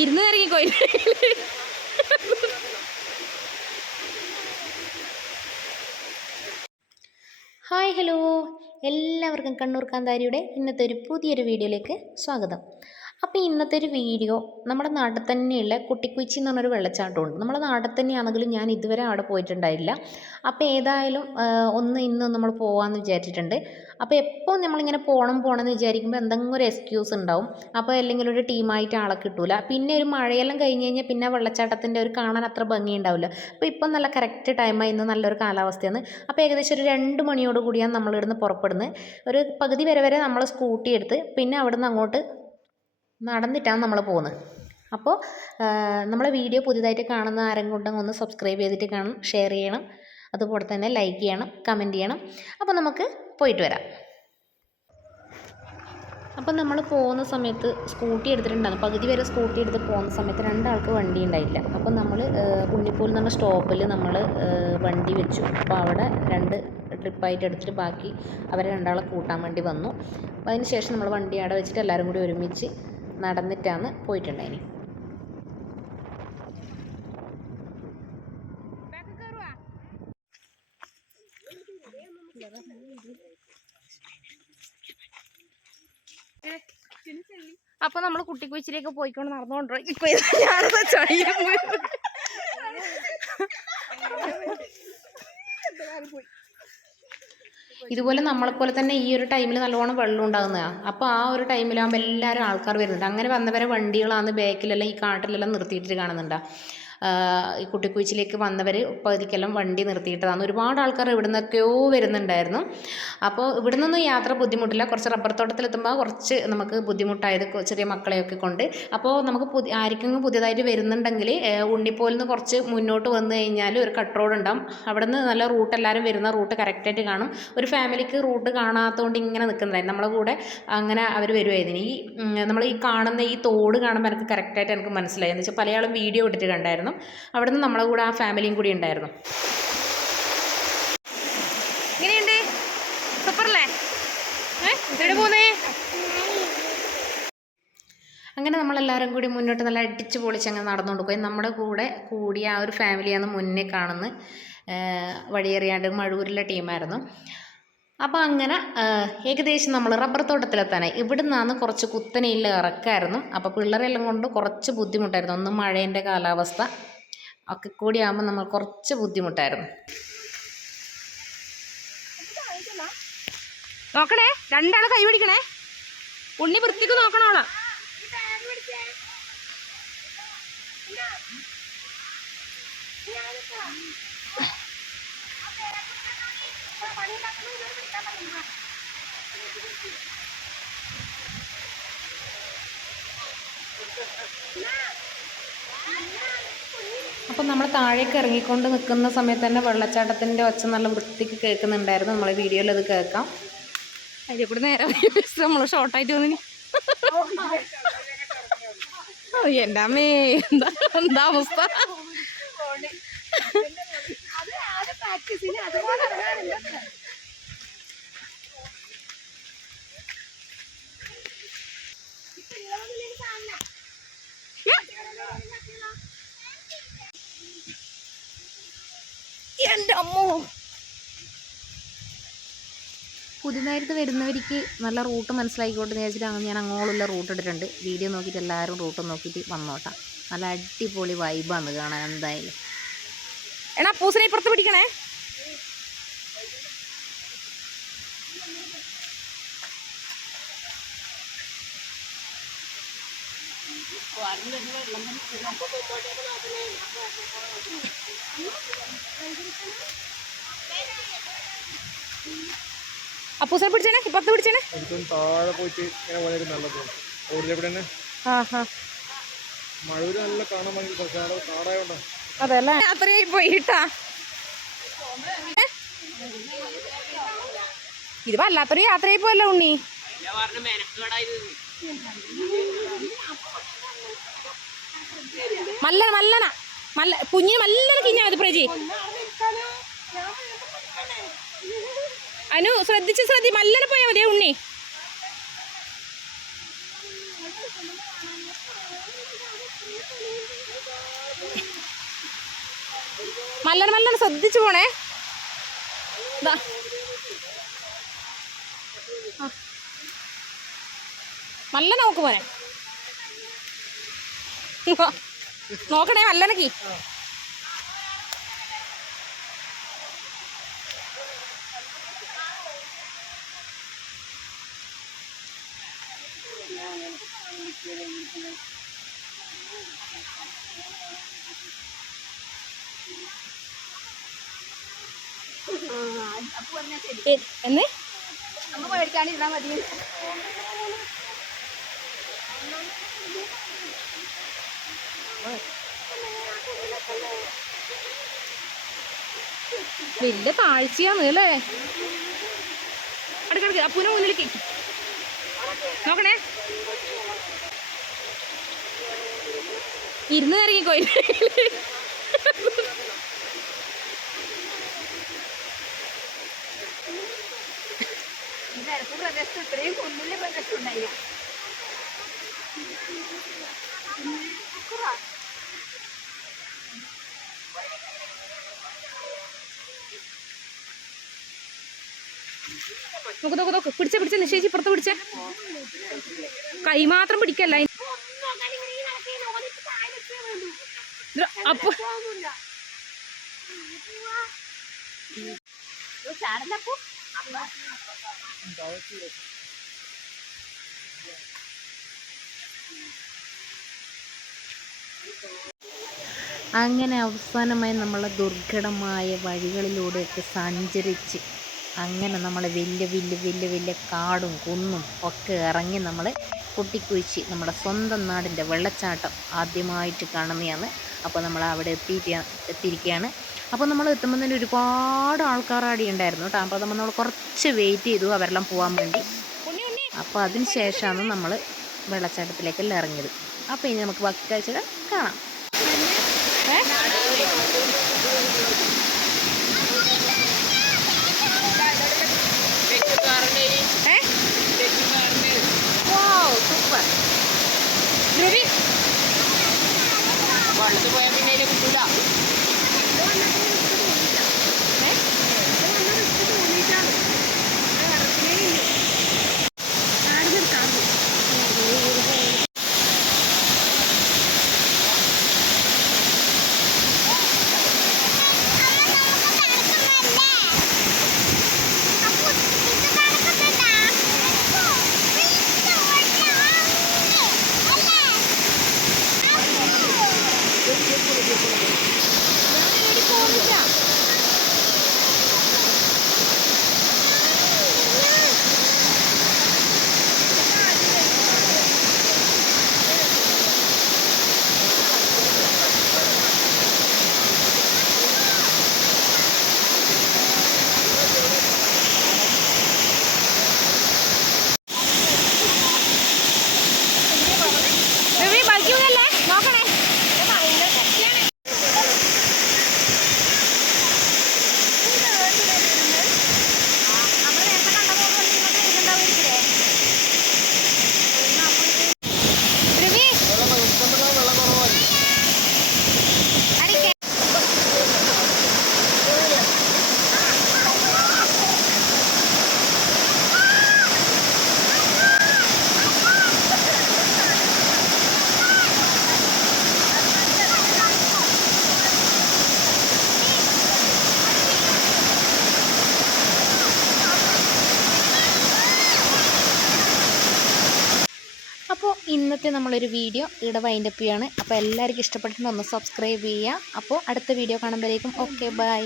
ഇരുന്ന് ഇറങ്ങിക്കോയി. Hi hello, എല്ലാവർക്കും കണ്ണൂർ കാന്താരിയുടെ ഇന്നത്തെ ഒരു പുതിയൊരു വീഡിയോയിലേക്ക് സ്വാഗതം. അപ്പോൾ ഇന്നത്തെ ഒരു വീഡിയോ നമ്മുടെ നാട്ടിൽ തന്നെയുള്ള കുട്ടിക്കുച്ചി എന്ന് പറഞ്ഞൊരു വെള്ളച്ചാട്ടമുണ്ട്. നമ്മുടെ നാട്ടിൽ തന്നെയാണെങ്കിലും ഞാൻ ഇതുവരെ അവിടെ പോയിട്ടുണ്ടായില്ല. അപ്പോൾ ഏതായാലും ഇന്ന് നമ്മൾ പോകാമെന്ന് വിചാരിച്ചിട്ടുണ്ട്. അപ്പോൾ എപ്പോൾ നമ്മളിങ്ങനെ പോകണമെന്ന് വിചാരിക്കുമ്പോൾ എന്തെങ്കിലും ഒരു എക്സ്ക്യൂസ് ഉണ്ടാവും. അപ്പോൾ അല്ലെങ്കിൽ ഒരു ടീമായിട്ട് ആളെ കിട്ടൂല. പിന്നെ ഒരു മഴയെല്ലാം കഴിഞ്ഞ് കഴിഞ്ഞാൽ പിന്നെ വെള്ളച്ചാട്ടത്തിൻ്റെ ഒരു കാണാൻ അത്ര ഭംഗി ഉണ്ടാവില്ല. അപ്പോൾ ഇപ്പം നല്ല കറക്റ്റ് ടൈമായി, ഇന്ന് നല്ലൊരു കാലാവസ്ഥയാണ്. അപ്പോൾ ഏകദേശം ഒരു 2 മണിയോട് കൂടിയാണ് നമ്മളിവിടുന്ന് പുറപ്പെടുന്നത്. ഒരു പകുതി വരെ നമ്മൾ സ്കൂട്ടി എടുത്ത് പിന്നെ അവിടുന്ന് അങ്ങോട്ട് നടന്നിട്ടാണ് നമ്മൾ പോകുന്നത്. അപ്പോൾ നമ്മളെ വീഡിയോ പുതിയതായിട്ട് കാണുന്ന ആരെങ്കിലും ഉണ്ടെങ്കിൽ ഒന്ന് സബ്സ്ക്രൈബ് ചെയ്തിട്ട് കാണും, ഷെയർ ചെയ്യണം, അതുപോലെ തന്നെ ലൈക്ക് ചെയ്യണം, കമൻറ്റ് ചെയ്യണം. അപ്പോൾ നമുക്ക് പോയിട്ട് വരാം. അപ്പം നമ്മൾ പോകുന്ന സമയത്ത് സ്കൂട്ടി എടുത്തിട്ടുണ്ടായിരുന്നു. പകുതി വരെ സ്കൂട്ടി എടുത്ത് പോകുന്ന സമയത്ത് 2 ആൾക്ക് വണ്ടി ഉണ്ടായില്ല. അപ്പം നമ്മൾ ഉണ്ണിപ്പൂൽ എന്ന് പറഞ്ഞ സ്റ്റോപ്പിൽ നമ്മൾ വണ്ടി വെച്ചു. അപ്പോൾ അവിടെ 2 ട്രിപ്പായിട്ട് എടുത്തിട്ട് ബാക്കി അവരെ 2 ആളെ കൂട്ടാൻ വേണ്ടി വന്നു. അപ്പോൾ അതിന് ശേഷം നമ്മൾ വണ്ടി അവിടെ വെച്ചിട്ട് എല്ലാവരും കൂടി ഒരുമിച്ച് നടന്നിട്ടാണ് പോയിട്ടുണ്ടായിന്. അപ്പൊ നമ്മൾ കുട്ടിക്കുച്ചിലേക്ക് പോയിക്കൊണ്ട് നടന്നുകൊണ്ടിരിക്കും. ഇതുപോലെ നമ്മളെപ്പോലെ തന്നെ ഈ ഒരു ടൈമിൽ നല്ലോണം വെള്ളം ഉണ്ടാകുന്നതാണ്. അപ്പോൾ ആ ഒരു ടൈമിലാകുമ്പോൾ എല്ലാവരും ആൾക്കാർ വരുന്നുണ്ട്. അങ്ങനെ വന്നവരെ വണ്ടികളാണ് ബാക്കിലെല്ലാം ഈ കാട്ടിലെല്ലാം നിർത്തിയിട്ട് കാണുന്നുണ്ട്. ഈ കുട്ടിക്കുച്ചിലേക്ക് വന്നവർ പകുതിക്കെല്ലാം വണ്ടി നിർത്തിയിട്ടതാണ്. ഒരുപാട് ആൾക്കാർ ഇവിടെ നിന്നൊക്കെയോ വരുന്നുണ്ടായിരുന്നു. അപ്പോൾ ഇവിടെ നിന്നൊന്നും യാത്ര ബുദ്ധിമുട്ടില്ല. കുറച്ച് റബ്ബർ തോട്ടത്തിലെത്തുമ്പോൾ കുറച്ച് നമുക്ക് ബുദ്ധിമുട്ടായത് ചെറിയ മക്കളെയൊക്കെ കൊണ്ട്. അപ്പോൾ നമുക്ക് ആർക്കെങ്കിലും പുതിയതായിട്ട് വരുന്നുണ്ടെങ്കിൽ ഉണ്ണിപ്പോലിൽ നിന്ന് കുറച്ച് മുന്നോട്ട് വന്നു കഴിഞ്ഞാൽ ഒരു കട്ട് റോഡ് ഉണ്ടാവും. അവിടെ നിന്ന് നല്ല റൂട്ട്, എല്ലാവരും വരുന്ന റൂട്ട് കറക്റ്റായിട്ട് കാണും. ഒരു ഫാമിലിക്ക് റൂട്ട് കാണാത്തതുകൊണ്ട് ഇങ്ങനെ നിൽക്കുന്നതായിരുന്നു. നമ്മളെ കൂടെ അങ്ങനെ അവർ വരുമായിരുന്നു. ഈ നമ്മൾ ഈ കാണുന്ന ഈ തോട് കാണുമ്പോൾ എനിക്ക് കറക്റ്റായിട്ട് എനിക്ക് മനസ്സിലായി. എന്ന് വെച്ചാൽ പലയാളും വീഡിയോ ഇട്ടിട്ട് കണ്ടായിരുന്നു. അവിടെ നിന്ന് നമ്മളെ കൂടെ ആ ഫാമിലിയും കൂടി ഉണ്ടായിരുന്നു. എങ്ങനെയുണ്ട്? സൂപ്പറല്ലേ? എവിടെ പോന്നേ? അങ്ങനെ നമ്മളെല്ലാവരും കൂടി മുന്നോട്ട് നല്ല അടിച്ച് പൊളിച്ച് അങ്ങനെ നടന്നുകൊണ്ട് പോയി. നമ്മുടെ കൂടെ കൂടിയ ആ ഒരു ഫാമിലിയാണ് മുന്നേ കാണുന്നത്. വഴിയേറിയാണ്ട് മഴൂരിലെ ടീമായിരുന്നു. അപ്പോൾ അങ്ങനെ ഏകദേശം നമ്മൾ റബ്ബർ തോട്ടത്തിലെത്താനായി. ഇവിടെ നിന്നാണ് കുറച്ച് കുത്തനെയുള്ള ഇറക്കായിരുന്നു. അപ്പോൾ പിള്ളേരെല്ലാം കൊണ്ട് കുറച്ച് ബുദ്ധിമുട്ടായിരുന്നു. ഒന്ന് മഴേൻ്റെ കാലാവസ്ഥ ഒക്കെ കൂടി ആകുമ്പോൾ നമ്മൾ കുറച്ച് ബുദ്ധിമുട്ടായിരുന്നു. നോക്കണേ, 2 ആൾ കൈ പിടിക്കണേ. ഉണ്ണി വൃത്തിക്ക് നോക്കണോളാം. അപ്പം നമ്മൾ താഴേക്ക് ഇറങ്ങിക്കൊണ്ട് നിൽക്കുന്ന സമയത്ത് തന്നെ വെള്ളച്ചാട്ടത്തിൻ്റെ ഒച്ച നല്ല വൃത്തിക്ക് കേൾക്കുന്നുണ്ടായിരുന്നു. നമ്മളെ വീഡിയോയിൽ അത് കേൾക്കാം. അതിൽ കൂടെ നേരെ നമ്മൾ ഷോർട്ടായിട്ട് വന്നിന്. എൻ്റെ അമ്മേ, എന്താ അവസ്ഥ? എൻ്റെ അമ്മോ, പുതിയതായിട്ട് വരുന്നവർക്ക് നല്ല റൂട്ട് മനസ്സിലാക്കിക്കോട്ടെ എന്ന് വെച്ചിട്ട് ഞാൻ അങ്ങോട്ടുള്ള റൂട്ട് ഇട്ടിട്ടുണ്ട്. വീഡിയോ നോക്കിയിട്ട് എല്ലാവരും റൂട്ട് നോക്കിയിട്ട് വന്നോട്ടാ. നല്ല അടിപൊളി വൈബാണ് കാണാൻ. എന്തായാലും എടാ പൂസനെ പുറത്ത് പിടിക്കണേ. അപ്പൂസനെ പിടിച്ചേനെ, പുറത്ത് പിടിച്ചേനെ. താഴെ പോയിട്ട് അതല്ലേ യാത്രയായി പോയിട്ടാ. ഇത് വല്ലാത്തൊരു യാത്രയായി പോയല്ലോ ഉണ്ണി. മല്ലന കുഞ്ഞിന് മല്ലന കിഞ്ഞാ മതി പ്രജി. അനു ശ്രദ്ധിച്ച് മല്ലനെ പോയാൽ മതിയേ ഉണ്ണി. മല്ലനെ മല്ലനെ ശ്രദ്ധിച്ചു പോണേ. നല്ല നോക്ക് പോനെ, നോക്കണേ മല്ലനക്ക്. എന്ന് നമ്മ പേടിക്കാണ്ടിരുന്നാ മതി. വലിയ താഴ്ചയാന്ന് അല്ലേ. അടുക്കടുക്ക് അപ്പൂനെ മുന്നിലേക്ക് നോക്കണേ. ഇരുന്ന് ഇറങ്ങിക്കോ. പ്രദേശത്ത് ഇത്രയും കുന്നിലെ പ്രദേശം ഉണ്ടായില്ല. നോക്ക് നോക്ക് നോക്ക്, പിടിച്ച പിടിച്ച നിശ്ചയിച്ച് പുറത്ത് പിടിച്ചേ. കൈ മാത്രം പിടിക്കല്ല. അപ്പൊ അങ്ങനെ അവസാനമായി നമ്മൾ ദുർഘടമായ വഴികളിലൂടെയൊക്കെ സഞ്ചരിച്ച് അങ്ങനെ നമ്മൾ വലിയ വലിയ വലിയ വലിയ കാടും കുന്നും ഒക്കെ ഇറങ്ങി നമ്മൾ കുട്ടിക്കുഴിച്ചി നമ്മുടെ സ്വന്തം നാടിൻ്റെ വെള്ളച്ചാട്ടം ആദ്യമായിട്ട് കാണുന്നതാണ്. അപ്പോൾ നമ്മൾ അവിടെ എത്തിയിരിക്കുകയാണ്. അപ്പോൾ നമ്മൾ എത്തുമ്പോൾ തന്നെ ഒരുപാട് ആൾക്കാർ അവിടെ ഉണ്ടായിരുന്നു കേട്ടോ. അപ്പോൾ നമ്മൾ കുറച്ച് വെയിറ്റ് ചെയ്തു അവരെല്ലാം പോകാൻ വേണ്ടി. അപ്പോൾ അതിന് ശേഷമാണ് നമ്മൾ വെള്ളച്ചാട്ടത്തിലേക്കെല്ലാം ഇറങ്ങിയത്. അപ്പോൾ ഇനി നമുക്ക് ബാക്കി കാഴ്ചകൾ കാണാം. സൂപ്പർ. വെള്ളത്തിൽ പോയാൽ പിന്നെ അതിനെ കിട്ടൂല. അപ്പോൾ ഇന്നത്തെ നമ്മളൊരു വീഡിയോ ഇവിടെ വൈൻഡപ്പ് ചെയ്യാണ്. അപ്പോൾ എല്ലാവർക്കും ഇഷ്ടപ്പെട്ടിട്ടുണ്ടെങ്കിൽ ഒന്ന് സബ്സ്ക്രൈബ് ചെയ്യുക. അപ്പോൾ അടുത്ത വീഡിയോ കാണുമ്പോഴേക്കും ഓക്കെ ബൈ.